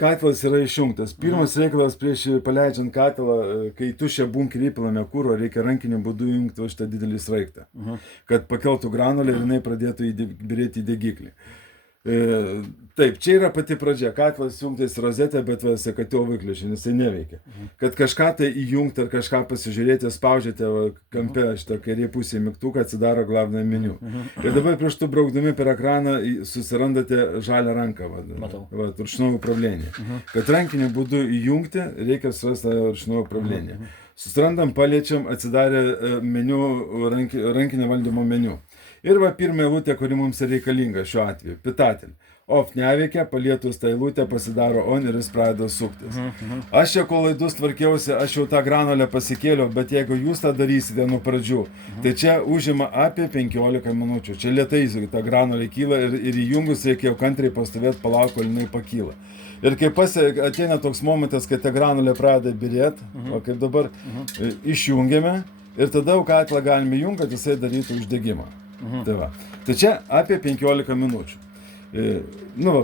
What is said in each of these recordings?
Katilas yra išjungtas. Pirmas reikalas prieš paleidžiant katilą, kai tuščią bunkerį įpilame kuro, reikia rankiniu būdu įjungti šitą didelį sraigtą, kad pakeltų granulę ir jinai pradėtų birėti į degiklį. Taip, čia yra pati pradžia. Katilas įjungtas į rozetę, bet sekatio vaiklišė, nes jis neveikia. Kad kažką tai įjungti ar kažką pasižiūrėti, spaudžiate kampe šitą kairė pusę mygtuką, atsidaro glavną meniu. Ir dabar prieš tu braukdami per ekraną susirandate žalią ranką, rušnovo upravlение. Kad rankiniu būdu įjungti, reikia surasti rušnovo upravlение. Susirandam, paliečiam, atsidarė meniu, rankinio valdymo meniu. Ir pirmą eilutę, kuri mums reikalinga šiuo atveju, pitatelį. Off neveikia, palietus tą eilutę pasidaro on ir jis pradeda suktis. Aš čia, kol laidus tvarkiausi, aš jau tą granulę pasikėliau, bet jeigu jūs tą darysite nuo pradžių, tai čia užima apie 15 minučių. Čia lėtai ta granulė kyla ir įjungus reikėjo kantriai pastovėti, palauk, kol jinai pakyla. Ir kai ateina toks momentas, kai ta granulė pradeda birėti, o kaip dabar išjungiame ir tada katilą galime įjungti, kad jisai darytų uždegimą. Tai čia apie 15 minučių.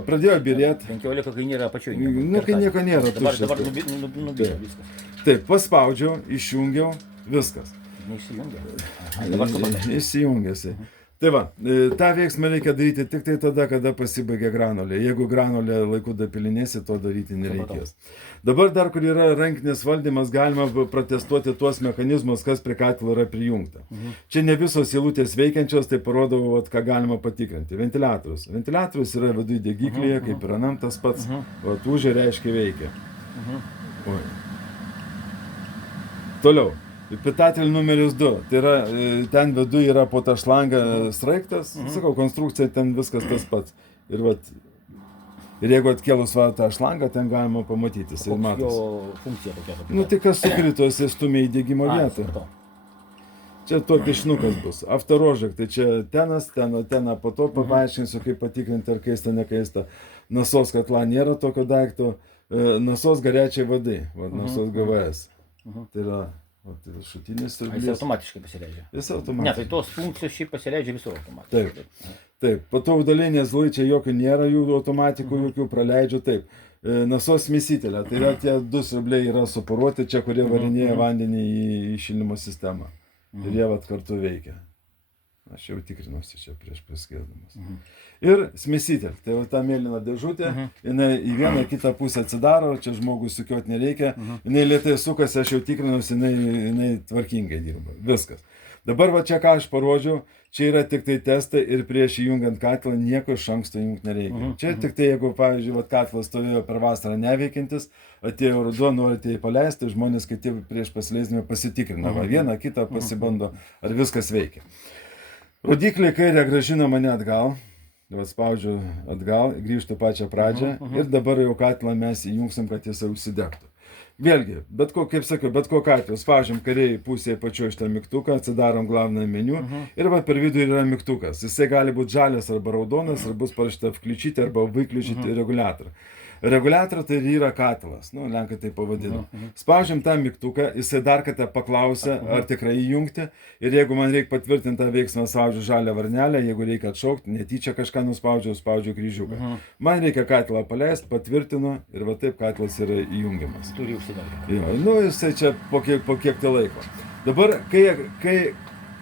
Pradėjo birėti. 15, kai nėra apačioje. Kai nieko nėra. Dabar nubirė viskas. Taip, paspaudžiau, išjungiau, viskas. Išsijungėsi. Tai tą veiksmą reikia daryti tik tai tada, kada pasibaigia granulė. Jeigu granulė laiku dapilinėsi, to daryti nereikės. Dabar dar, kur yra rankinis valdymas, galima protestuoti tuos mechanizmus, kas prie katilo yra prijungta. Čia ne visos eilutės veikiančios, tai parodau, ką galima patikrinti. Ventiliatorius. Ventiliatorius yra viduje degiklyje, kaip ir anam tas pats. Ūžė reiškia veikia. Toliau. Pitatelį numeris 2. Tai yra, ten viduje yra po tą šlangą sraigtas. Sakau, konstrukcija ten viskas tas pats. Ir jeigu atkėlus tą šlangą, ten galima pamatyti. Koks jo funkcija tokia? Tai kas sukrito, jis stumia į degimo vietą. Čia to piešnukas bus. Afterožek, tai čia tenas, po to paaiškinsiu, kaip patikrinti, ar kaista, nekaista. Nasos katla nėra tokio daikto. Nasos gariačiai vadai. Nasos GVS. Tai yra šutinis siurblys. Jis automatiškai pasileidžia. Jis automatiškai. Ne, tai tos funkcijos šiaip pasileidžia visur automatiškai. Taip. Po to udalinės zlaičiai jokių nėra, jų automatikų jokių praleidžiu. Taip. Nasos mėsytelė. Tai yra tie du siurbliai yra suporuoti čia, kurie varinėja vandenį į šildymo sistemą. Ir jie kartu veikia. Aš jau tikrinuosi čia prieš priskėdamas. Ir smėsytelė. Tai ta mėlyna dėžutė, jinai į vieną kitą pusę atsidaro, čia žmogus sukioti nereikia. Jinai lėtai sukasi, aš jau tikrinuosi, jinai tvarkingai dirba. Viskas. Dabar čia ką aš parodžiau, čia yra tik tai testai ir prieš įjungiant katilą nieko iš anksto jungti nereikia. Čia tik tai, jeigu, pavyzdžiui, katilas stovėjo per vasarą neveikiantis, atėjo ruduo, norite jį paleisti, žmonės, kai prieš pasileisdami pasitikrina. Vieną kitą pasibando, ar viskas veikia. Rodiklį kairę grąžina mane atgal, spaudžiu atgal, grįžtu pačią pradžią ir dabar jau katilą mes įjungsim, kad jis užsidegtų. Vėlgi, kaip sakiau, bet kokiu atveju, spaudžiam kairėje pusėje pačiu šitą mygtuką, atsidarom glavną meniu ir per vidų yra mygtukas. Jisai gali būti žalias arba raudonas, ar bus parašyta vkličyti arba vykličyti reguliatorių. Reguliatorių tai yra katilas, lenkai tai pavadino. Spaudžiam tą mygtuką, jisai dar kartą paklausia, ar tikrai įjungti. Ir jeigu man reikia patvirtinti tą veiksmą, spaudžiu žalią varnelę, jeigu reikia atšaukti, netyčia kažką spaudžiu kryžiuką. Man reikia katilą paleisti, patvirtinu ir taip katilas yra įjungiamas. Turi užsidegti. Jisai čia po kiek tai laiko. Dabar, kai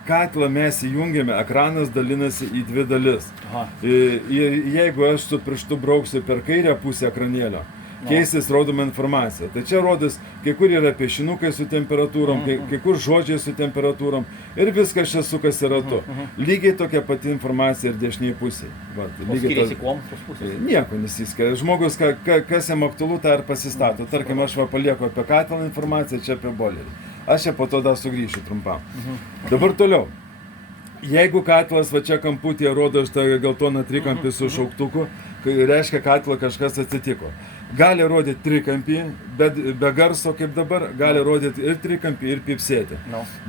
katilą mes įjungiame, ekranas dalinasi į dvi dalis. Ir jeigu aš su pirštu brauksiu per kairę pusę ekranėlio, keisis rodoma informacija. Tai čia rodys, kai kur yra piešinukai su temperatūrom, kai kur žodžiai su temperatūrom ir viskas čia sukasi ratu. Lygiai tokia pati informacija ir dešiniai pusėje. Skiriasi kuom tos pusės? Nieko nesiskiria. Žmogus, kas jam aktualu, tą ir pasistato. Tarkim, aš palieku apie katilą informaciją, čia apie boilerį. Aš čia po to dar sugrįšiu trumpam. Dabar toliau. Jeigu katilas čia kamputėje rodo šitą geltoną trikampį su šauktuku, reiškia katilo kažkas atsitiko. Gali rodyti trikampį, bet be garso kaip dabar, gali rodyti ir trikampį, ir pypsėti.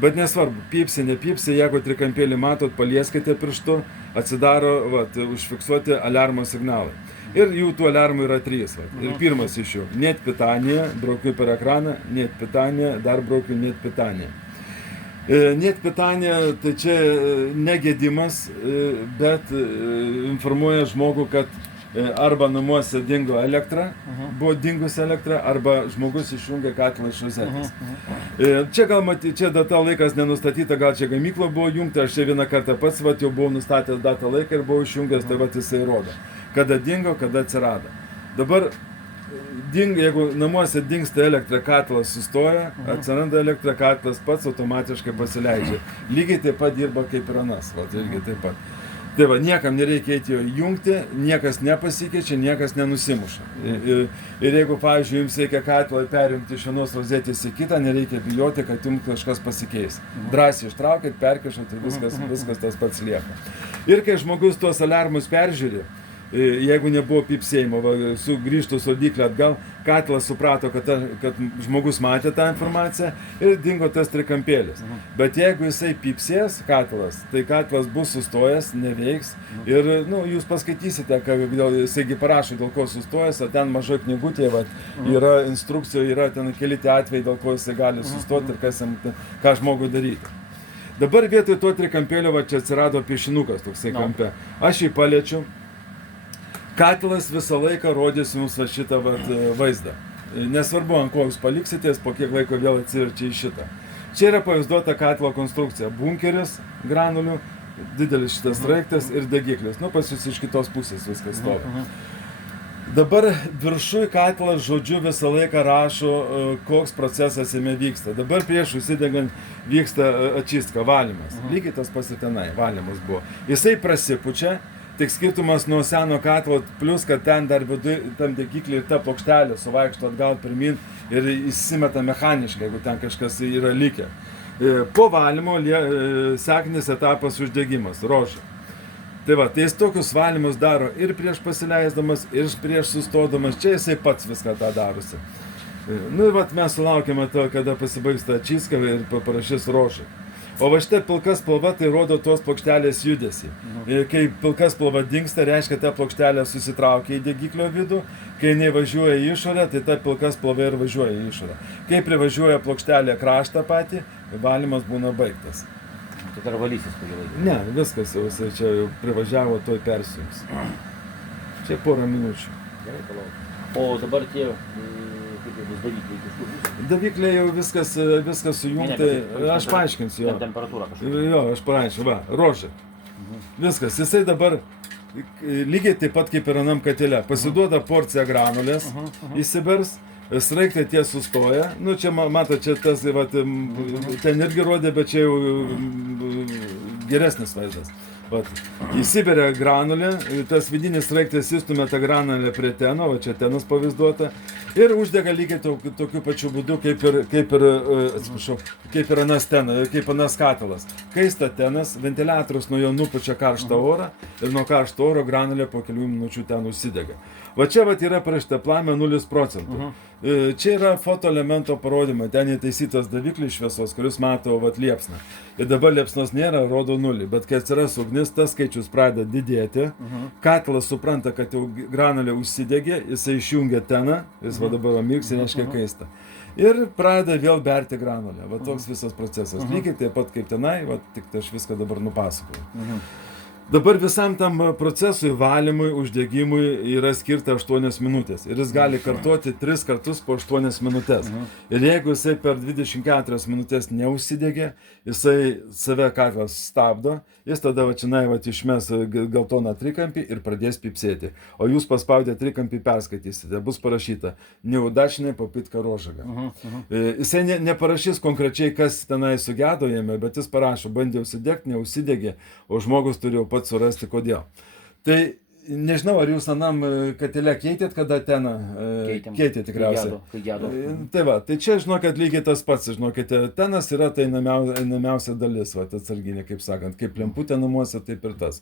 Bet nesvarbu, pypsi, nepypsi, jeigu trikampėlį matot, palieskite pirštu, atsidaro, užfiksuoti aliarmo signalai. Ir jų tų aliarmų yra 3. Ir pirmas iš jų, net pitanie, braukiu per ekraną, net pitanie, dar braukiu net pitanie. Net pitanie, tai čia negedimas, bet informuoja žmogų, kad arba namuose dingo elektra, buvo dingusi elektra, arba žmogus išjungė katilą iš rozetės. Čia gal čia data laikas nenustatyta, gal čia gamykla buvo jungta, aš čia vieną kartą pats jau buvau nustatęs datą laiką ir buvau išjungęs, tai jisai rodo, kada dingo, kada atsirado. Dabar, jeigu namuose dingsta elektra, katilas sustoja, atsiranda elektra, katilas pats automatiškai pasileidžia. Lygiai taip pat dirba kaip ir anas, irgi taip pat. Tai va, niekam nereikia eiti jo jungti, niekas nepasikeičia, niekas nenusimuša. Ir jeigu, pavyzdžiui, jums reikia katilą perjungti iš vienos rozetės į kitą, nereikia bijoti, kad jums kažkas pasikeis. Drąsiai ištraukit, perkišat, tai viskas tas pats lieka. Ir kai žmogus tuos aliarmus peržiūri, jeigu nebuvo pypsėjimo, sugrįžtų saudyklę atgal, katilas suprato, kad žmogus matė tą informaciją ir dingo tas trikampėlis. Bet jeigu jisai pypsės katilas, tai katilas bus sustojęs, neveiks ir jūs paskaitysite, jisaigi parašo, dėl ko sustojęs, o ten mažai knygutėje yra instrukcijų, yra ten keli atvejai, dėl ko jisai gali sustoti ir ką žmogui daryti. Dabar vietoj to trikampėlio čia atsirado piešinukas toksai kampe. Aš jį paliečiu. Katilas visą laiką rodys jums šitą vaizdą. Nesvarbu, ant ko jūs paliksitės, po kiek laiko vėl atsiverčia į šitą. Čia yra pavaizduota katilo konstrukcija. Bunkeris, granulių, didelis šitas sraigtas ir degiklis. Pas jūs iš kitos pusės viskas stovi. Dabar viršui katilas žodžiu visą laiką rašo, koks procesas jame vyksta. Dabar prieš užsidegant vyksta ačistka, valymas. Lygiai tas pats ir tenai, valymas buvo. Jisai prasipučia. Tik skirtumas nuo seno katilo, plus kad ten dar viduje, tam degiklį ir ta plokštelė suvaikšto atgal pirmin ir įsimeta mechaniškai, jeigu ten kažkas yra likę. Po valymo sekantis etapas uždegimas, rožė. Tai va, tai jis tokius valymus daro ir prieš pasileisdamas, ir prieš sustodamas, čia jisai pats viską tą darosi. Mes sulaukėme to, kada pasibaigs tą čiską ir parašys rožė. O va šitą pilka spalva tai rodo tos plokštelės judesį. Kai pilka spalva dingsta, reiškia, ta plokštelė susitraukia į degiklio vidų. Kai jinai važiuoja į išorę, tai ta pilka spalva ir važiuoja į išorę. Kai privažiuoja plokštelė kraštą patį, valymas būna baigtas. Tai dar valysis kurį laiką? Ne, viskas jau, čia jau privažiavo, toj persijungs. Čia porą minučių. Gerai, palauk. O dabar tie davikliai kažkur bus? Davikliai jau viskas sujungta, aš paaiškinsiu jo. Temperatūra kažkur. Jo, aš paaiškinsiu, rožė. Viskas, jisai dabar lygiai taip pat kaip ir anam katile, pasiduoda porciją granulės, įsibers, sraigtai tie sustoja, čia mato, čia tas, ten irgi rodė, bet čia jau geresnis vaizdas. Įsiberia granulę, tas vidinis sraigtas įstumia tą granulę prie teno, va čia tenas pavaizduota, ir uždega lygiai tokiu pačiu būdu, kaip ir anas tenas, kaip anas katilas. Kaista tenas, ventiliatorius nuo jo nupučia karštą orą ir nuo karšto oro granulė po kelių minučių ten užsidega. Va čia yra parašyta plamė 0%. Čia yra fotoelemento parodymai, ten įtaisytas daviklis šviesos, kuris mato liepsną. Ir dabar liepsnos nėra, rodo 0, bet kai atsiras ugnis, tas skaičius pradeda didėti. Katilas supranta, kad jau granulė užsidegė, jisai išjungia teną, jis dabar mirks ir reiškia kaista. Ir pradeda vėl berti granulę. Va toks visas procesas. Lygiai taip pat kaip tenai, tik aš viską dabar nupasakoju. Dabar visam tam procesui, valymui, uždegimui yra skirta 8 minutės. Ir jis gali kartoti 3 kartus po 8 minutės. Ir jeigu jisai per 24 minutės neužsidegė, jisai save katilas stabdo, jis tada išmes geltoną trikampį ir pradės pipsėti. O jūs paspaudę trikampį perskaitysite, bus parašyta neudачная попытка розжига. Jisai neparašys konkrečiai, kas tenai sugedo jame, bet jis parašo, bandė užsidegti, neužsidegė, o žmogus turėjo pats surasti kodėl. Tai nežinau, ar jūs anam katile keitėt, kada teną keitė tikriausiai. Kai gedo. Tai čia žinokit lygiai tas pats, žinokite, tenas yra tai einamiausia dalis, atsarginė, kaip sakant, kaip lemputė namuose, taip ir tas.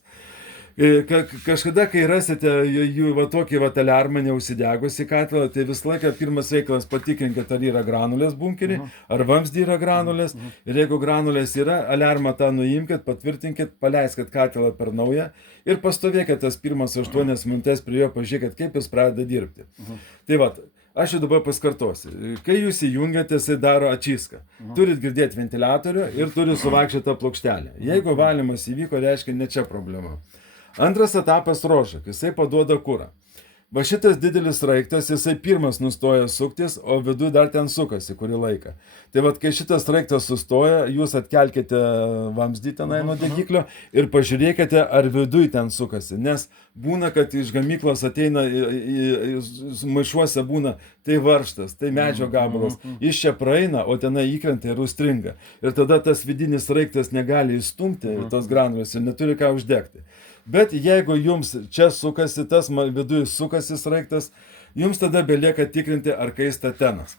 Kažkada, kai rasite jų tokį aliarmą neužsidegusi katilą, tai visą laiką pirmas reikalas patikrinkit, ar yra granulės bunkerį, ar vamzdį yra granulės. Ir jeigu granulės yra, aliarmą tą nuimkit, patvirtinkit, paleiskit katilą per naują ir pastovėkit tas pirmas 8 minutės prie jo, pažiūrėkit, kaip jis pradeda dirbti. Tai aš jau dabar paskartosiu. Kai jūs įjungiate, jisai daro ačiską. Turit girdėti ventiliatorių ir turi suvaikščioti tą plokštelę. Jeigu valymas įvyko, reiškia, ne čia problema. Antras etapas rožak, jisai paduoda kurą. Va šitas didelis sraigtas, jisai pirmas nustoja suktis, o viduje dar ten sukasi kurį laiką. Tai vat, kai šitas sraigtas sustoja, jūs atkelkite vamzdį tenai nuo degiklio ir pažiūrėkite, ar viduje ten sukasi. Nes būna, kad iš gamyklos ateina, maišuose būna tai varžtas, tai medžio gabalas. Iš čia praeina, o tenai įkrenta ir užstringa. Ir tada tas vidinis sraigtas negali įstumti tos granulės ir neturi ką uždegti. Bet jeigu jums čia sukasi, tas viduje sukasi sraigtas, jums tada belieka tikrinti, ar kaista tenas.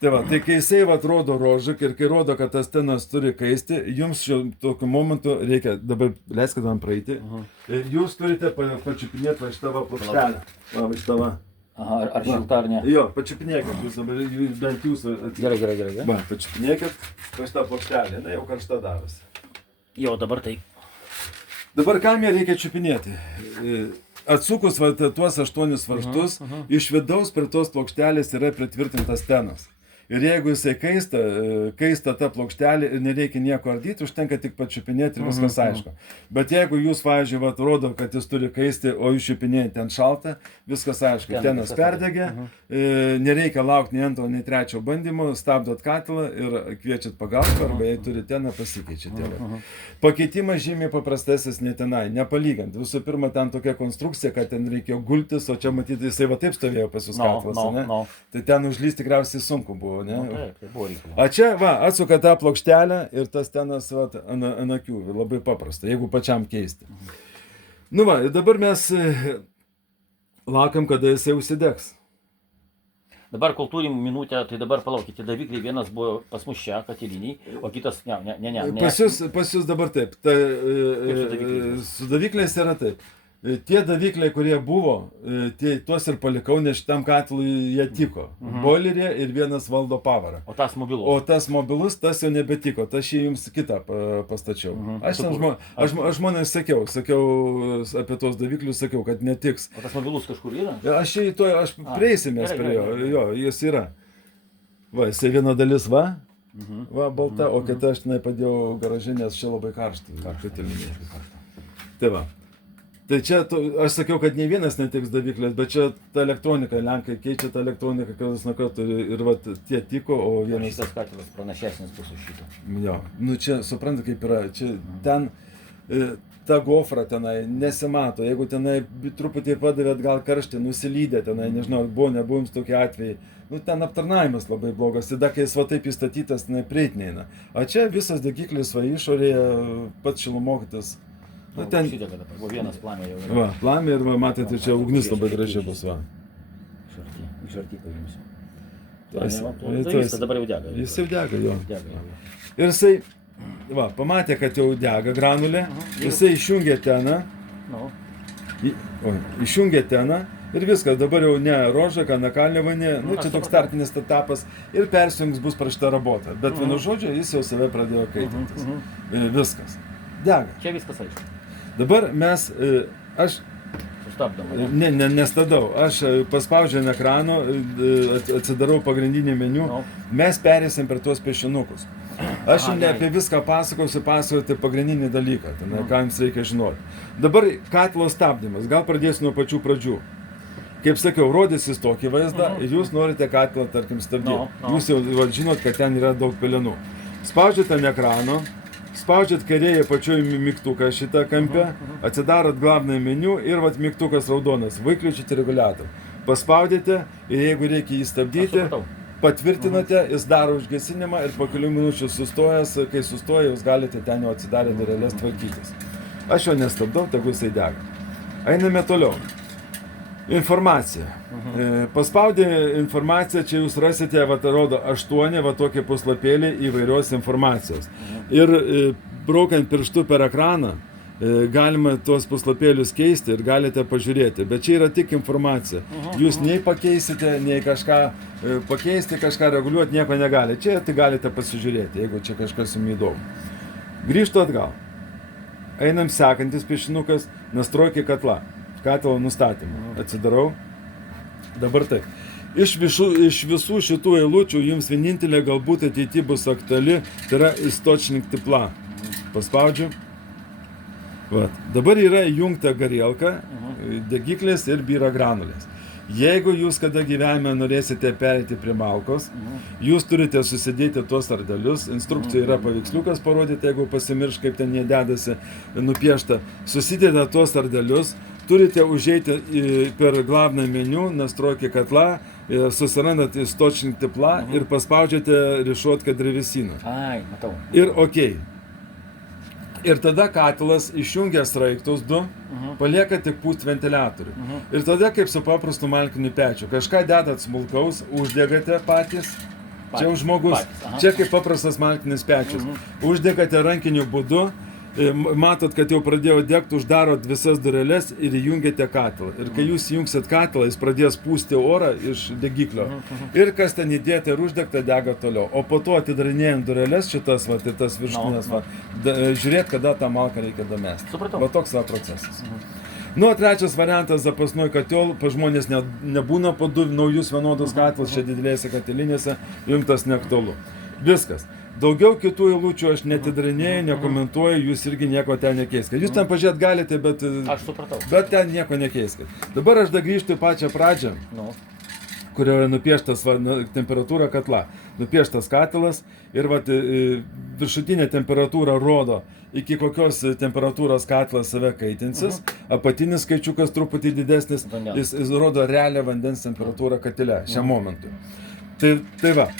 Tai va, tai kai jisai rodo rožak ir kai rodo, kad tas tenas turi kaisti, jums šiuo tokiu momentu reikia, dabar leiskite man praeiti, jūs turite pačiupinėti va šitą plokštelę. Va šitą va. Aha, ar šilta ar ne? Jo, pačiupinėkit, jūs dabar, bent jūs. Gerai. Va, pačiupinėkit va šitą plokštelę, na jau karšta darosi. Jo, dabar tai. Dabar kam ją reikia čiupinėti? Atsukus tuos 8 varžtus, iš vidaus prie tos plokštelės yra pritvirtintas tenas. Ir jeigu jisai kaista ta plokštelė ir nereikia nieko ardyti, užtenka tik pačiupinėti ir viskas aišku. Bet jeigu jūs, pavyzdžiui, rodo, kad jis turi kaisti, o jūs čiupinėjate ten šaltą, viskas aišku. Tenas perdegė, nereikia laukti nei antro, nei trečio bandymo, stabdot katilą ir kviečiat pagalbą, arba jei turi teną, pasikeičiate. Pakeitimas žymiai paprastesnis nei tenai, nepalygant. Visų pirma, ten tokia konstrukcija, kad ten reikėjo gultis, o čia matyti, jisai va taip stovėjo pas jūs katilas. Tai ten užlysti tikriausiai sunku buvo. A čia, va, atsuka tą plokštelę ir tas tenas ant akių, labai paprasta, jeigu pačiam keisti. Nu va, dabar mes laukiam, kada jisai užsidegs. Dabar, kol turim minutę, tai dabar palaukite, davikliai vienas buvo pas mus čia, katiliniai, o kitas, ne. Pas jūs dabar taip, su davikliais yra taip. Tie davikliai, kurie buvo, tuos ir palikau, nes šitam katilui jie tiko. Boilerė ir vienas valdo pavarą. O tas mobilus? O tas mobilus, tas jau nebetiko, tas šį jums kitą pastačiau. Aš žmonės sakiau apie tos daviklius, sakiau, kad netiks. O tas mobilus kažkur yra? Aš prieisimės prie jo, jo, jis yra. Va, jisai viena dalis va balta, o kita aš tenai padėjau garaže, nes čia labai karšta. Tai va. Tai čia, aš sakiau, kad ne vienas netiks daviklės, bet čia ta elektronika, Lenkai keičia tą elektroniką kartais nuo karto ir va tie tiko, o vienas... Šitas katilas pranašesnis bus už šito. Jo, nu čia, supranta kaip yra, čia ten ta gofra tenai nesimato, jeigu tenai truputį padavėt gal karštį, nusilydė tenai, nežinau, nebuvo jums tokie atvejai, nu ten aptarnavimas labai blogas, tada kai jis va taip įstatytas, nepreit neina. O čia visas degiklis va išorėje, pats šilumokytas. Nu, ten šitėga dabar, buvo vienas plamė jau. Va, plamė ir va, matėte, čia ugnis labai gražiai bus, va. Iš arti paimsiu. Tai dabar jau dega. Jis jau dega, jo. Ir jisai, va, pamatė, kad jau dega granulė, jisai išjungė teną. Išjungė teną ir viskas, dabar jau ne rožaka, ne kalnevanė, nu čia toks startinis etapas ir persijungs bus prašta robota. Bet vienu žodžiu, jis jau save pradėjo kaitintis. Viskas. Dega. Čia viskas aišku. Dabar mes, aš nestabdau, aš paspaudžiu ant ekrano, atsidarau pagrindinį meniu, mes perėsim per tuos piešinukus. Aš ne apie viską pasakoti pagrindinį dalyką, ką jums reikia žinoti. Dabar katilo stabdymas, gal pradėsiu nuo pačių pradžių. Kaip sakiau, rodysis tokį vaizdą ir jūs norite katilą, tarkim, stabdyti. Jūs jau žinot, kad ten yra daug pelenų. Spaudžiate ant ekrano. Spaudžiat kairėje pačioj mygtuką šitą kampę, atsidarot glavną meniu ir vat mygtukas raudonas, vaikliučiate reguliatorių. Paspaudėte ir jeigu reikia jį stabdyti, patvirtinate, jis daro užgesinimą ir po kelių minučių sustojęs, kai sustoja, jūs galite ten jau atsidarę dureles tvarkytis. Aš jo nestabdau, tegu jisai dega. Einame toliau. Informacija. Paspaudę informaciją, čia jūs rasite, rodo 8, tokie puslapėliai įvairios informacijos. Ir braukiant pirštu per ekraną, galima tuos puslapėlius keisti ir galite pažiūrėti. Bet čia yra tik informacija. Jūs nei pakeisite, nei kažką pakeisti, kažką reguliuoti, nieko negali. Čia tai galite pasižiūrėti, jeigu čia kažkas jums įdomu. Grįžtu atgal. Einam sekantis piešinukas, nastrojki katla. Katilo nustatymą. Atsidarau. Dabar taip. Iš visų šitų eilučių jums vienintelė galbūt ateityje bus aktuali, tai yra istočnik tipla. Paspaudžiu. Vat. Dabar yra įjungta garielka, degiklis ir byra granulės. Jeigu jūs kada gyvenime norėsite pereiti prie malkos, jūs turite susidėti tuos sardelius, instrukcijoje yra paveiksliukas parodyti, jeigu pasimirš, kaip ten jie dedasi, nupiešta, susidėda tuos sardelius, turite užeiti per glavną meniu, nastrojki katlą, susirandat istočnik teplą ir paspaudžiate rišotką drevesiną. Ai, matau. Ir okei. Ir tada katilas išjungia sraigtus du, palieka tik pūst ventiliatorių. Ir tada kaip su paprastu malkiniu pečiu. Kažką dedat smulkaus, uždegate patys. Čia jau žmogus. Čia kaip paprastas malkinis pečius. Uždegate rankiniu būdu. Matot, kad jau pradėjo degti, uždarot visas dureles ir įjungiate katilą. Ir kai jūs įjungsit katilą, jis pradės pūsti orą iš degiklio. Ir kas ten įdėta ir uždegta, dega toliau. O po to atidarinėjant dureles šitas, va, ir tas viršūnės, žiūrėt, kada tą malką reikia damesti. Supratau. Va toks va procesas. Nu, o trečias variantas, zapasnuoj katiol, pa žmonės nebūna po du naujus vienodus katilus, čia didelėse katilinėse, jungtas neaktualu. Viskas. Daugiau kitų eilučių aš netidarinėju, nekomentuoju, jūs irgi nieko ten nekeiskite. Jūs ten pažiūrėt galite, bet, Aš supratau. bet ten nieko nekeiskite. Dabar aš dar grįžtu į pačią pradžią, Nu. kurio yra nupieštas temperatūra katla. Nupieštas katilas ir viršutinė temperatūra rodo, iki kokios temperatūros katilas save kaitinsis. Apatinis skaičiukas truputį didesnis, jis rodo realią vandens temperatūrą katile šiam momentui. Tai va.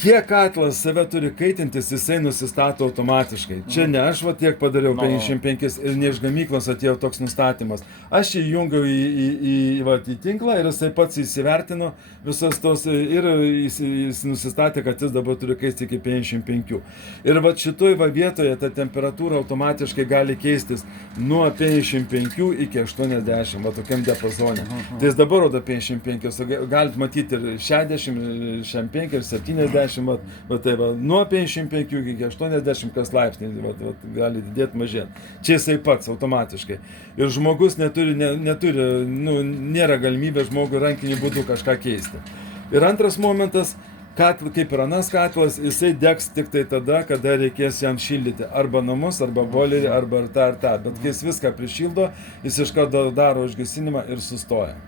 Kiek katilas save turi kaitintis, jisai nusistato automatiškai. Čia ne aš va tiek padariau 55 ir ne iš gamyklos atėjo toks nustatymas. Aš jį jungiau į tinklą ir jisai pats įsivertino visas tos ir jis nusistatė, kad jis dabar turi keisti iki 55. Ir va šitoj va vietoje ta temperatūra automatiškai gali keistis nuo 55 iki 80, va tokiam diapazone. Tai jis dabar rodo 55, galit matyti ir 60, 65 ir 70. Nuo 55 iki 80 kas laipsnį gali didėti mažėti. Čia jisai pats automatiškai. Ir žmogus nėra galimybė žmogui rankinį būdu kažką keisti. Ir antras momentas, kaip ir anas katilas, jisai degs tik tai tada, kada reikės jam šildyti arba namus, arba boilerį, arba tą. Bet kai jis viską prišildo, jis iš karto daro užgesinimą ir sustoja.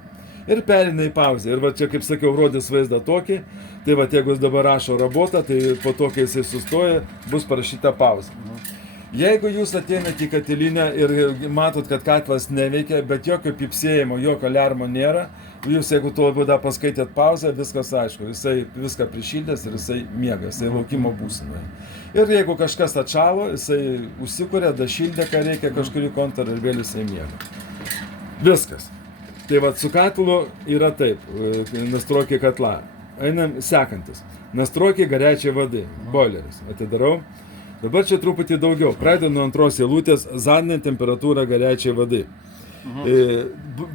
Ir perina į pauzę. Ir va čia, kaip sakiau, rodys vaizdą tokį. Tai va, jeigu jis dabar rašo robotą, tai po to, kai jisai sustoja, bus parašyta pauzė. Jeigu jūs ateinate į katilinę ir matot, kad katilas neveikia, bet jokio pipsėjimo, jokio alarmo nėra, jūs, jeigu tuo labiau dar paskaitėt pauzę, viskas aišku. Jisai viską prišildęs ir jisai miega, jisai laukimo būsinoje. Ir jeigu kažkas atšalo, jisai užsikuria, dašildė, ką reikia, kažkurį kontarą ir vėl jisai miega. Viskas. Tai va, su katilu yra taip, nastrojki katlą. Einam sekantis. Nastrojki gariačiai vadai, boileris. Atidarau. Dabar čia truputį daugiau. Pradedu nuo antros eilutės, zadinė temperatūra gariačiai vadai.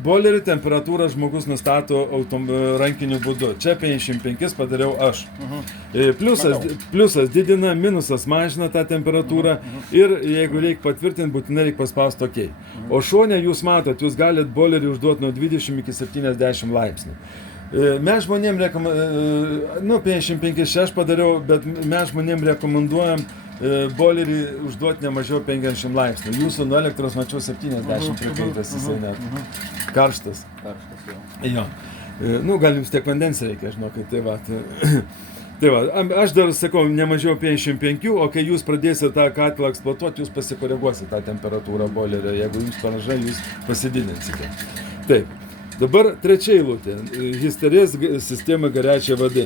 Boilerį temperatūrą žmogus nustato rankiniu būdu. Čia 55 padariau aš. Pliusas didina, minusas mažina tą temperatūrą ir jeigu reikia patvirtinti, būtinai reikia paspausti OK. O šone jūs matot, jūs galite boilerį užduoti nuo 20 iki 70 laipsnių. Mes žmonėm rekomenduojam, 55 aš padariau, bet mes žmonėm rekomenduojam boilerį užduoti ne mažiau 50 laipsnių. Jūsų nuo elektros mačiau 70 prikaitęs, jisai net karštas. Jo. Gal jums tiek vandens reikia, žinokit, tai va. Tai va, aš dar sakau, ne mažiau 55, o kai jūs pradėsite tą katilą eksploatuoti, jūs pasikoreguosite tą temperatūrą boilerio. Jeigu jums panažai, jūs pasididinsite. Taip. Dabar trečia eilutė. Histerijos sistema gariačiai vadai.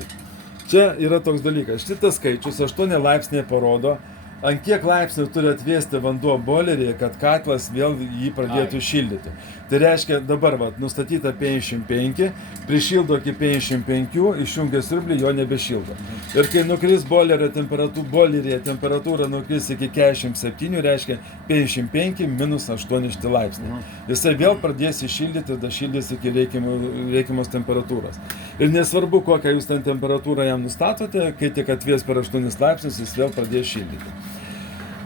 Čia yra toks dalykas. Šitas skaičius 8 laipsniai parodo, ant kiek laipsnių turi atvėsti vanduo boileryje, kad katilas vėl jį pradėtų šildyti. Tai reiškia, dabar nustatyta 55, prišildo iki 55, išjungia siurblį, jo nebešildo. Ir kai nukris boileryje temperatūra nukris iki 47, reiškia 55 minus 8 laipsniai. Jisai vėl pradės įšildyti, dašildys iki reikiamos temperatūros. Ir nesvarbu, kokią jūs ten temperatūrą jam nustatote, kai tik atvės per 8 laipsnius, jis vėl pradės šildyti.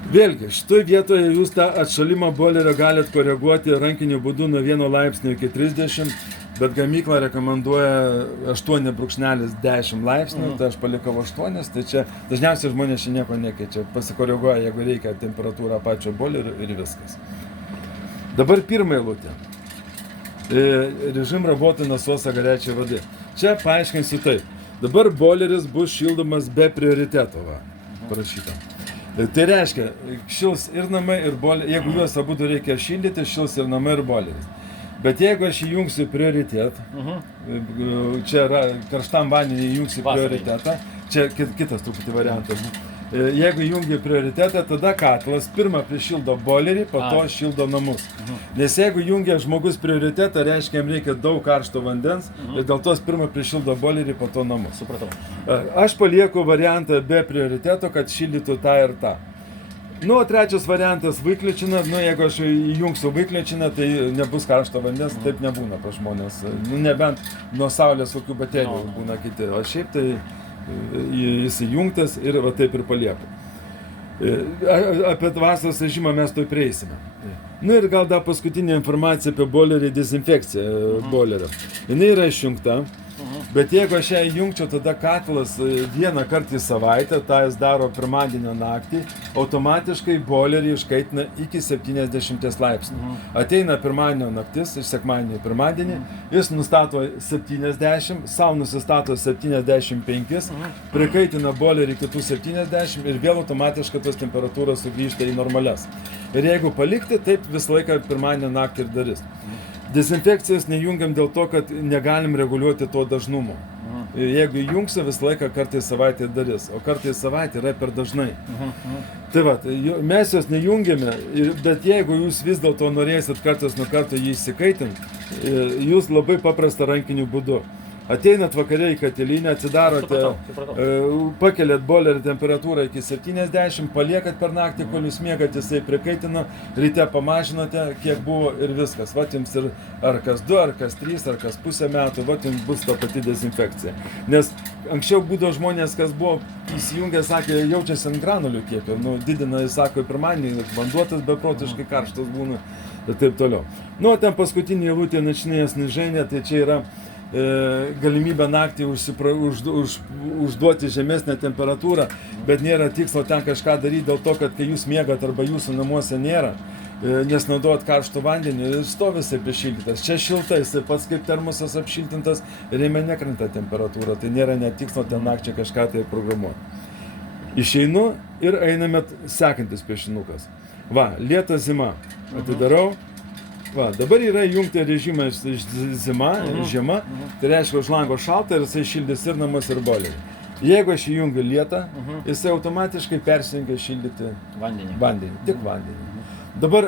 Vėlgi, šitoje vietoje jūs tą atšalimą boilerio galite koreguoti rankiniu būdu nuo 1 laipsnio iki 30. bet gamykla rekomenduoja 8,10 laipsnių, tai aš palikau 8, tai čia dažniausiai žmonės čia nieko nekeičia, pasikoreguoja, jeigu reikia temperatūrą pačio boilerio ir viskas. Dabar pirma eilutė. Režim работы насоса горячей воды. Čia paaiškinsiu taip. Dabar boileris bus šildomas be prioriteto, va, parašyta. Tai reiškia, šils ir namai, ir boileris. Jeigu juos abu reikia šildyti, šils ir namai, ir boileris. Bet jeigu aš įjungsiu prioritetą, čia karštam vandeniui įjungsiu prioritetą, čia kitas truputį variantas. Jeigu įjungi prioritetą, tada katlas pirmą prišildo boilerį, po to šildo namus. Nes jeigu jungia žmogus prioritetą, reiškia, jam reikia daug karšto vandens ir dėl tos pirmą prišildo boilerį, po to namus. Supratau. Aš palieku variantą be prioriteto, kad šildytų tą ir tą. Nu, o trečias variantas vaikličiną, nu, jeigu aš įjungsiu vaikličiną, tai nebus karšto vandens, taip nebūna pas žmonės. Nu, nebent nuo saulės kokių baterijų būna kiti, o šiaip tai jis įjungtas ir va taip ir palieku. Apie vasaros režimą mes toj prieisime. Nu ir gal dar paskutinė informacija apie boilerį, dezinfekciją boilerio. Jinai yra išjungta. Bet jeigu aš ją įjungčiau, tada katlas vieną kartą į savaitę, tą jis daro pirmadienio naktį, automatiškai boilerį iškaitina iki 70 laipsnių. Ateina pirmadienio naktis, iš sekmadienio į pirmadienį, jis nustato 70, savo nusistato 75, prikaitina boilerį kitų 70 ir vėl automatiškai tos temperatūros sugrįžta į normalias. Ir jeigu palikti, taip visą laiką pirmadienio naktį ir darys. Dezinfekcijos nejungiam dėl to, kad negalim reguliuoti to dažnumo. Jeigu įjungsiu, visą laiką kartais savaitę darys, o kartais savaitę yra per dažnai. Tai va, mes jos nejungiame, bet jeigu jūs vis dėlto norėsit kartas nuo karto jį įsikaitinti, jūs labai paprasta rankiniu būdu. Ateinat vakare į katilinę, atsidarote, pakeliat boilerį temperatūrą iki 70, paliekat per naktį, kol jūs miegat, jisai prikaitina, ryte pamažinote, kiek buvo ir viskas. Vat jums ir ar kas 2, ar kas 3, ar kas pusę metų, vat jums bus ta pati dezinfekcija. Nes anksčiau būdavo žmonės, kas buvo įsijungę, sakė, jaučiasi ant granulių kiekio, nu, didina, jis sako, pirmadienį vanduotas beprotiškai karštas būna ir taip toliau. Nu, ten paskutinė eilutė načinėje snižainė, tai čia yra galimybę naktį užduoti žemesnę temperatūrą, bet nėra tikslo ten kažką daryti dėl to, kad kai jūs miegat arba jūsų namuose nėra, nes naudojat karšto vandenį ir stovi jisai prišildytas. Čia šiltai, jisai pats kaip termosas apšiltintas ir jame nekrenta temperatūra, tai nėra net tikslo ten nakčiai kažką tai programuoti. Išeinu ir einame sekantis piešinukas. Va, lieta zima. Atidarau. Va, dabar yra įjungti režimą žiema, tai reiškia už lango šalta ir jisai šildys ir namus ir boilerį. Jeigu aš įjungiu lietą, jisai automatiškai persijungia šildyti vandenį, tik vandenį. Dabar,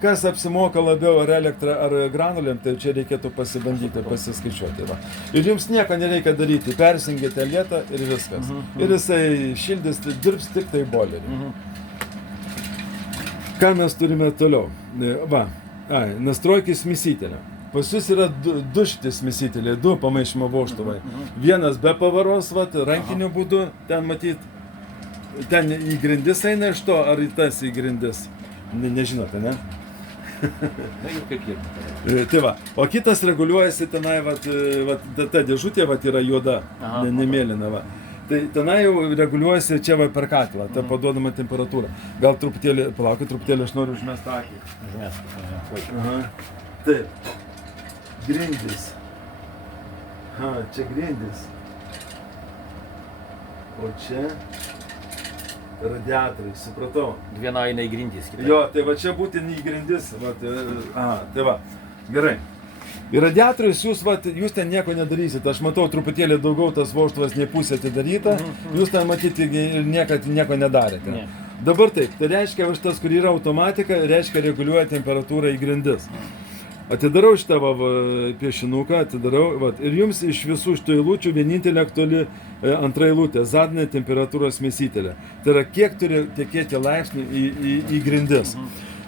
kas apsimoka labiau ar elektrą ar granulėm, tai čia reikėtų pasibandyti, pasiskaičiuoti. Va. Ir jums nieko nereikia daryti, persijungite lietą ir viskas. Ir jisai šildys, dirbs tik tai boilerį. Ką mes turime toliau? Va. Настройки смесителя. Pas jūs yra du šitie smėsiteliai, du pamaišymo vožtuvai. Vienas be pavaros, vat, rankiniu būdu, ten matyt, ten į grindis eina iš to, ar į tas į grindis. Nežinote, ne? Na jau kaip jie. Tai va, o kitas reguliuojasi tenai, vat, ta dėžutė vat, yra juoda, nemėlyna. Va. Tai tenai jau reguliuojasi čia va per katilą, ta paduodama temperatūra. Gal truputėlį, palaukit truputėlį, aš noriu užmesti akį. Užmest. Taip. Grindys. Čia grindys. O čia radiatoriai, supratau. Viena eina į grindis. Jo, tai va čia būtent į grindis. Va, tai va, gerai. Ir radiatorius jūs ten nieko nedarysit. Aš matau truputėlį daugiau tas vožtuvas nei pusė atidaryta. Jūs ten matyti ir nieko nedarėte. Ne. Dabar taip, tai reiškia, šitas, kur yra automatika, reiškia reguliuoja temperatūrą į grindis. Atidarau šitą piešinuką, ir jums iš visų šitų eilučių vienintelė aktuali antra eilutė, zadinė temperatūros smėsitelė. Tai yra, kiek turi tekėti laipsnių į grindis.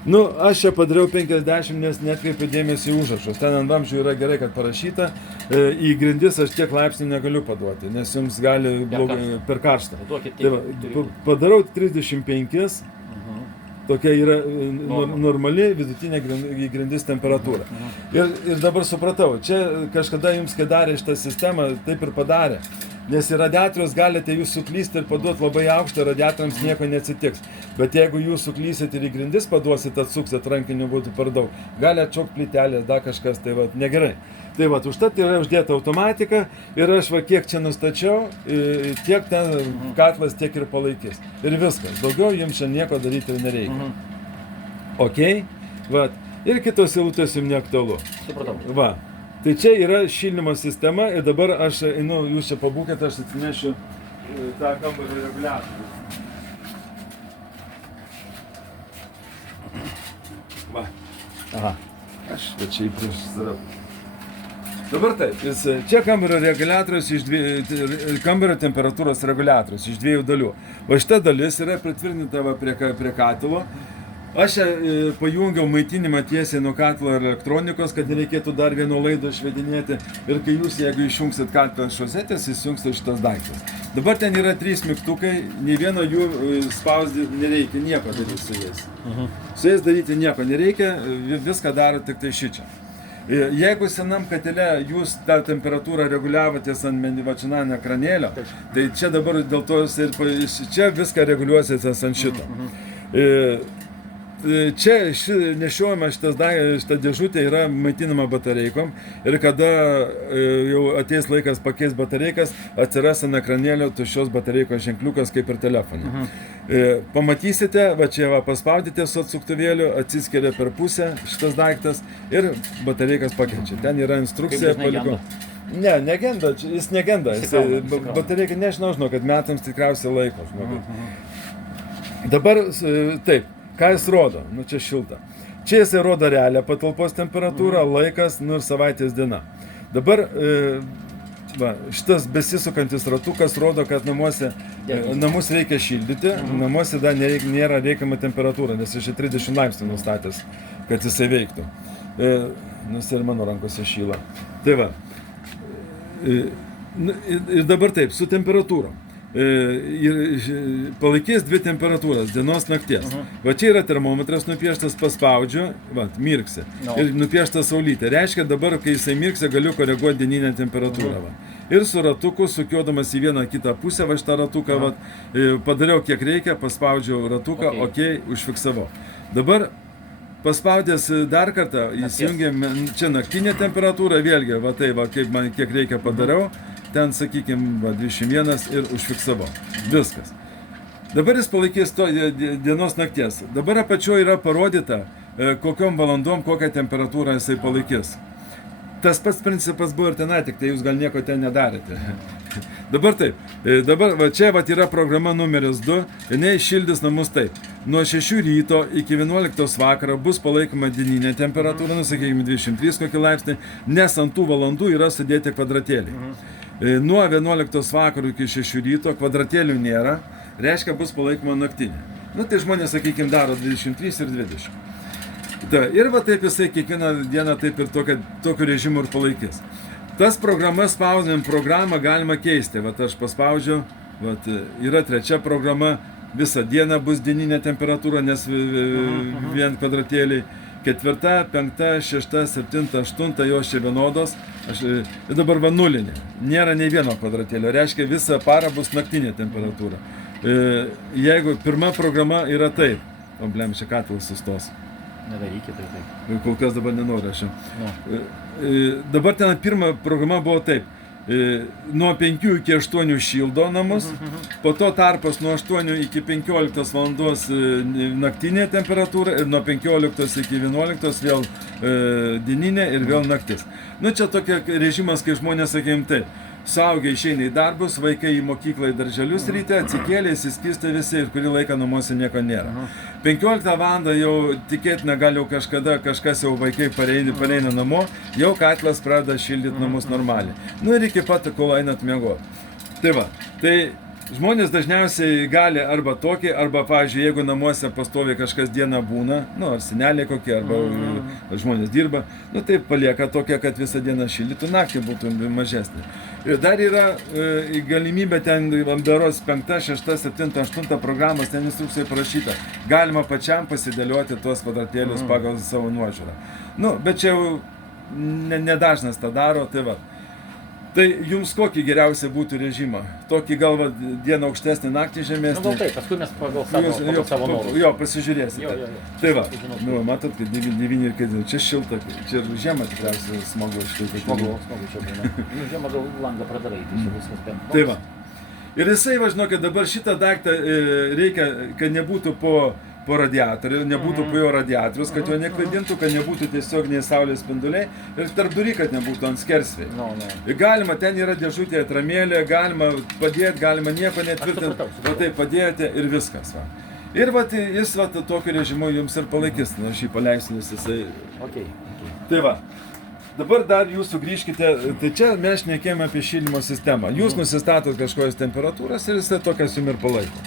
Nu, aš čia padariau 50, nes netkreipiu dėmesį į užrašus. Ten ant vamzdžių yra gerai, kad parašyta, į grindis aš tiek laipsnių negaliu paduoti, nes jums gali per karštą. Tai va, padarau 35 Tokia yra normali vidutinė grindis temperatūra. Ir dabar supratau, čia kažkada jums, kai darė šitą sistemą, taip ir padarė. Nes į radiatorius galite jūs suklysti ir paduoti labai aukštą, radiatoriams nieko neatsitiks. Bet jeigu jūs suklysit ir į grindis paduosit, atsuksit, rankinių būtų per daug, gali atšokti plytelės, dar kažkas, tai va, negerai. Tai va, užtat yra uždėta automatika ir aš va kiek čia nustačiau, tiek ten katlas, tiek ir palaikys. Ir viskas, daugiau jums čia nieko daryti ir nereikia. Ok, va, ir kitos eilutės jums neaktualu. Supratau. Va. Tai čia yra šildymo sistema ir dabar aš, jūs čia pabūkit, aš atsinešiu tą kambario reguliatorių. Va. Aha. Aš čia prieš save. Dabar taip, čia kambario reguliatorius, kambario temperatūros reguliatorius iš dviejų dalių. Va šita dalis yra pritvirtinta prie katilo. Aš pajungiau maitinimą tiesiai nuo katilo elektronikos, kad nereikėtų dar vieno laido išvedinėti. Ir kai jūs, jeigu išjungsit katilo šosetės, įsijungsit šitas daiktas. Dabar ten yra 3 mygtukai, nei vieno jų spausdinti nereikia, nieko daryti su jais. Su jais daryti nieko nereikia, viską daro tik tai šičia. Jeigu senam katile jūs tą temperatūrą reguliavotės ant vačinaninio ekranėlio, tai čia dabar dėl to čia viską reguliuositės ant šito. Čia nešiojama šita dėžutė yra maitinama batareikom ir kada jau ateis laikas pakeis batareikas, atsiras ant ekranėlio tuščios batareikos ženkliukas kaip ir telefone. Pamatysite, va čia va, paspaudite su atsuktuvėliu, atsiskiria per pusę šitas daiktas ir batareikas pakeičia. Ten yra instrukcija. Ne, negenda, jis negenda. Batareika nežinau, kad metams tikriausiai laiko. Dabar taip. Ką jis rodo? Nu čia šilta. Čia jisai rodo realią patalpos temperatūrą, laikas, nu ir savaitės diena. Dabar šitas besisukantis ratukas rodo, kad namus reikia šildyti, namuose dar nėra reikiama temperatūra, nes aš 30 laipsnių nustatęs, kad jisai veiktų. Nors ir mano rankose šyla. Tai va. Ir dabar taip, su temperatūrom. Palaikys 2 temperatūras, dienos nakties. Va čia yra termometras nupieštas, paspaudžiu, va, mirksi. Ir nupiešta saulytė. Reiškia, dabar, kai jisai mirksi, galiu koreguoti dieninę temperatūrą. Va. Ir su ratuku, sukiodamas į vieną kitą pusę, va šitą ratuką, va, padariau kiek reikia, paspaudžiau ratuką, ok, užfiksavau. Dabar paspaudęs dar kartą, įsijungėm čia naktinė temperatūra, vėlgi, va tai, va, kaip man kiek reikia padariau. Ten, sakykime, 21 ir užfiksavo. Viskas. Dabar jis palaikys dienos nakties. Dabar apačioje yra parodyta, kokiom valandom, kokią temperatūrą jisai palaikys. Tas pats principas buvo ir tenai, tik tai jūs gal nieko ten nedarėte. Dabar taip. Dabar va, čia va, yra programa numeris 2. Jinai šildys namus taip. Nuo 6 ryto iki 11 vakaro bus palaikoma dieninė temperatūra, sakykime, 23 kokį laipsnį, nes ant tų valandų yra sudėti kvadratėliai. Nuo 11 vakaro iki 6 ryto kvadratėlių nėra, reiškia bus palaikoma naktinė. Nu tai žmonės, sakykime, daro 23 ir 20. Ir va taip jisai kiekvieną dieną taip ir tokiu režimu ir palaikys. Tas programas, spausdinant programą galima keisti. Vat aš paspaudžiau, vat, yra 3 programa, visą dieną bus dieninė temperatūra, nes vien kvadratėliai. 4, 5, 6, 7, 8, jos čia vienodos. Dabar va nulinė. Nėra nei vieno kvadratėlio. Reiškia, visą parą bus naktinė temperatūra. Jeigu pirma programa yra taip, problema čia katilas sustos. Nedarykit tai taip. Kol kas dabar nenoriu aš. Dabar ten pirma programa buvo taip. Nuo 5 iki 8 šildo namus, po to tarpas nuo 8 iki 15 valandos naktinė temperatūra ir nuo 15 iki 11 vėl dieninė ir vėl naktis. Nu čia tokia režimas, kai žmonės, sakėjim, taip, suaugę išeina į darbus, vaikai į mokyklą, į darželius ryte, atsikėlė, įsiskirstė visi ir kurį laiką namuose nieko nėra. 15 valandą jau tikėtina gal jau kažkas jau vaikai pareina namo, jau katlas pradeda šildyti namus normaliai. Nu ir iki pat, kol einat miegoti. Tai va, tai žmonės dažniausiai gali arba tokį, arba, pavyzdžiui, jeigu namuose pastoviai kažkas dieną būna, nu, ar seneliai kokie, arba žmonės dirba, nu, tai palieka tokia, kad visą dieną šildytų, naktį būtų mažesnė. Ir dar yra galimybė ten, beros 5, 6, 7, 8 programos, ten instrukcijai parašyta. Galima pačiam pasidėlioti tuos kvadratėlius pagal savo nuožiūrą. Nu, bet čia jau nedažnas tą daro, tai va. Tai jums kokį geriausia būtų režimą? Tokį galva dieną aukštesnį, naktį žemesnį? Nu, gal taip, paskui mes pagal savo norus. Jo, pasižiūrėsite. Jo. Tai va, nu, matot, kad 9 ir kad čia šilta, čia žiemą tikriausiai smagu šilta. Smagu čia būna. Nu, žiemą gal langą pradarai, tai čia viskas ten. Tai va. Ir jisai, va, žinokit, dabar šitą daiktą reikia, kad nebūtų po radiatorių, nebūtų po jo radiatorius, kad jo neklaidintų, kad nebūtų tiesioginiai saulės spinduliai ir tarp durį, kad nebūtų ant skersvėjų. Ir galima, ten yra dėžutė, atramėlė, galima padėti, galima nieko netvirtinti, va taip padėjote ir viskas. Va. Ir va, jis va, tokiu režimu jums ir palaikys, nu, aš jį paleisiu, nes jisai... Okay. Tai va. Dabar dar jūs sugrįžkite, tai čia mes šnekėjome apie šildymo sistemą. Jūs nusistatot kažkokias temperatūras ir jisai tokias jums ir palaiko.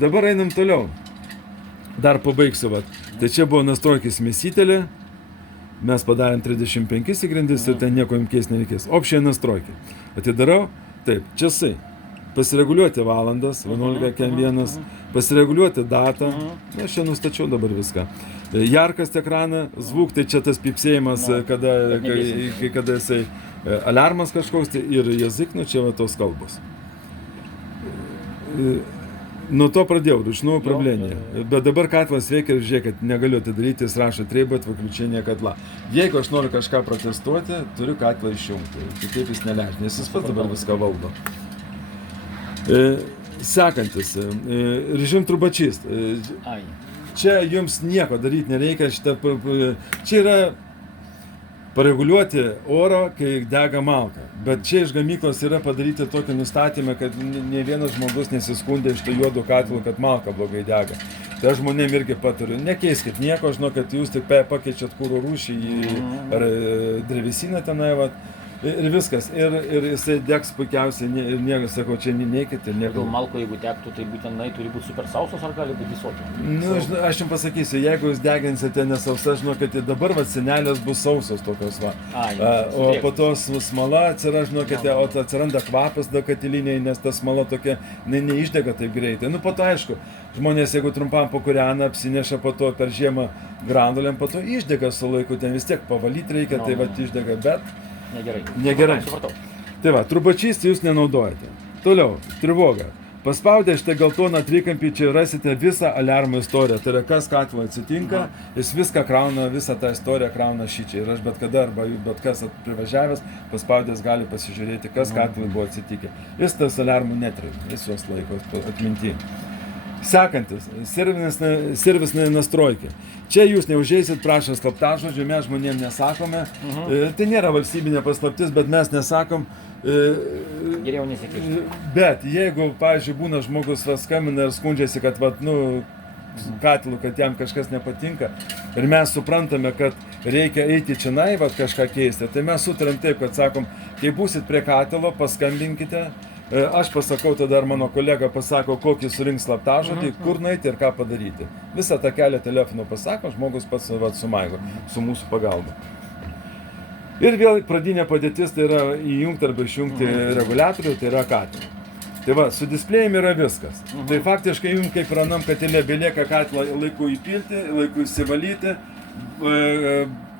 Dabar einam toliau. Dar pabaigsiu, va. Tai čia buvo nastroikis mėsytelė, mes padarėm 35 įgrindis ir ten nieko jums keist nereikės. Opšiai nastroikį. Atidarau, taip, čiasai. Pasireguliuoti valandas, 11 Kem1, pasireguliuoti datą, na, aš čia nustačiau dabar viską. Jarkas ekraną, zvuk, tai čia tas pipsėjimas, kada jisai alarmas kažkoks, tai ir jazik, nu čia va tos kalbos. Nuo to pradėjau, ručnu problemė. Bet dabar katlas veikia ir žiūrėk, kad negaliu atidaryti, jis rašo treibat vakliučienė katla. Jeigu aš noriu kažką protestuoti, turiu katlą išjungti. Kitaip jis neleidžia, nes jis pats dabar viską valdo. Sekantis, režim trubačys. Čia jums nieko daryti nereikia, čia yra pareguliuoti oro, kai dega malka. Bet čia iš gamyklos yra padaryti tokį nustatymą, kad ne vienas žmogus nesiskundė iš to juodo katilo, kad malka blogai dega. Tai aš žmonėm irgi patariu, nekeiskit nieko, žinau, kad jūs tik pakeičiat kuro rūšį ar drevesiną tenai, va. Ir viskas. Ir jisai degs puikiausiai, ir niekas, sakau, čia neikit ir nieko. Dėl malko, jeigu tektų, tai būtinai turi būti super sausas ar gali būti visokios? Nu, aš jums pasakysiu, jeigu jūs deginsite nesausas, žinau, kad dabar va senelės bus sausos tokios va. O po to smala atsiras, žinau, kad atsiranda kvapas da katiliniai, nes ta smala tokia neišdega taip greitai. Nu, po to aišku, žmonės, jeigu trumpam pakūrena, apsineša po to per žiemą granulėm, po to išdega su laiku, ten vis tiek pavalyti reikia, tai va išdega, bet negerai. Tai va, trubačys jūs nenaudojate. Toliau, trivoga. Paspaudę šitą geltoną trikampį, čia rasite visą aliarmo istoriją. Tai yra, kas katilui atsitinka, jis viską krauna, visą tą istoriją krauna šičia. Ir aš bet kada, arba bet kas privažiavęs, paspaudęs gali pasižiūrėti, kas katilui buvo atsitikę. Jis tas aliarmų netraukia, jis juos laiko atminty. Sekantis, servisinė nastroikė. Čia jūs neužeisit, prašo slaptažodžių, mes žmonėm nesakome. Tai nėra valstybinė paslaptis, bet mes nesakom. Geriau nesikišti. Bet jeigu, pavyzdžiui, būna žmogus skambina ir skundžiasi, kad katilu, kad jam kažkas nepatinka ir mes suprantame, kad reikia eiti čionai, kažką keisti, tai mes sutarėm taip, kad sakom, kai būsit prie katilo, paskambinkite. Aš pasakau, tada ar mano kolega pasako, kokį surinks slaptažodį, kur nueiti ir ką padaryti. Visą tą kelią telefoną pasako, žmogus pats sumaigo su mūsų pagalba. Ir vėl pradinė padėtis, tai yra įjungti arba išjungti reguliatorių, tai yra katilą. Tai va, su displėjim yra viskas. Tai faktiškai jums kaip ranam katilė belieka katilą laiku įpilti, laiku įsivalyti.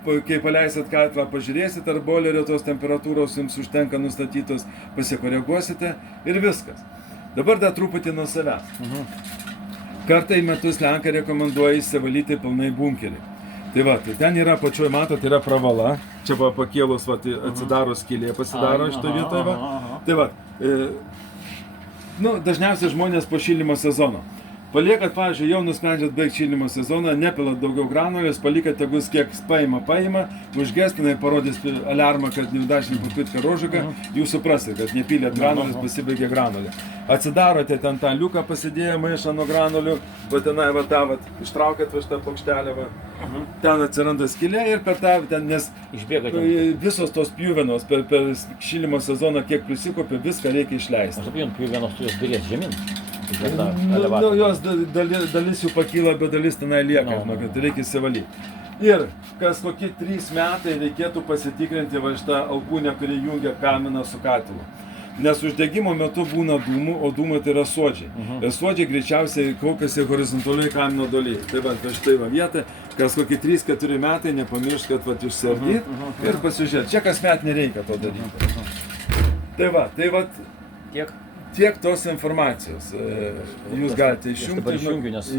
Kai paleisit katilą, pažiūrėsit, ar boilerio tos temperatūros jums užtenka nustatytos, pasikoreguosite ir viskas. Dabar dar truputį nuo savęs. Kartą į metus lenkai rekomenduoja įsivalyti pilnai bunkerį. Tai va, tai ten yra pačioj, matot, yra pravala. Čia va pakėlus, va, atsidaro skylė, pasidaro šitoje vietoje. Va. Tai va, dažniausiai žmonės po šildymo sezono. Paliekat, pavyzdžiui, jau nusprendžiat baigti šildymo sezoną, nepilat daugiau granulės, palikat tegus kiek paima, užgestinai parodys aliarmą, kad neudažnį papitką rožiką, jūs suprasit, kad nepylėt granulės, pasibaigė granulė. Atsidarote ten tą liuką, pasidėję maišą nuo granulių, va tenai va tą, va, ištraukėt va šitą plokštelę, va. Ten atsiranda skylė ir per tą, ten, nes visos tos pjuvenos per šildymo sezoną, kiek prisikopė, viską reikia išleisti. Aš suprantu, pjuvenos tu jos bėrės žemyn. Jos dalis jų pakyla, bet dalis tenai lieka, žinokit, reikia įsivalyti. Ir kas kokie 3 metai reikėtų pasitikrinti va šitą alkūnę, kuri jungia kaminą su katilu. Nes uždegimo metu būna dūmų, o dūmai tai yra suodžiai. Ir suodžiai greičiausiai kaupiasi horizontaliai kamino dalyje. Tai va, štai va vieta, kas kokie 3-4 metai, nepamiršk, kad va išsiardyt ir pasižiūrėti. Čia kasmet nereikia to daryti. Tai va, tiek tos informacijos. Jūs galite išjungti.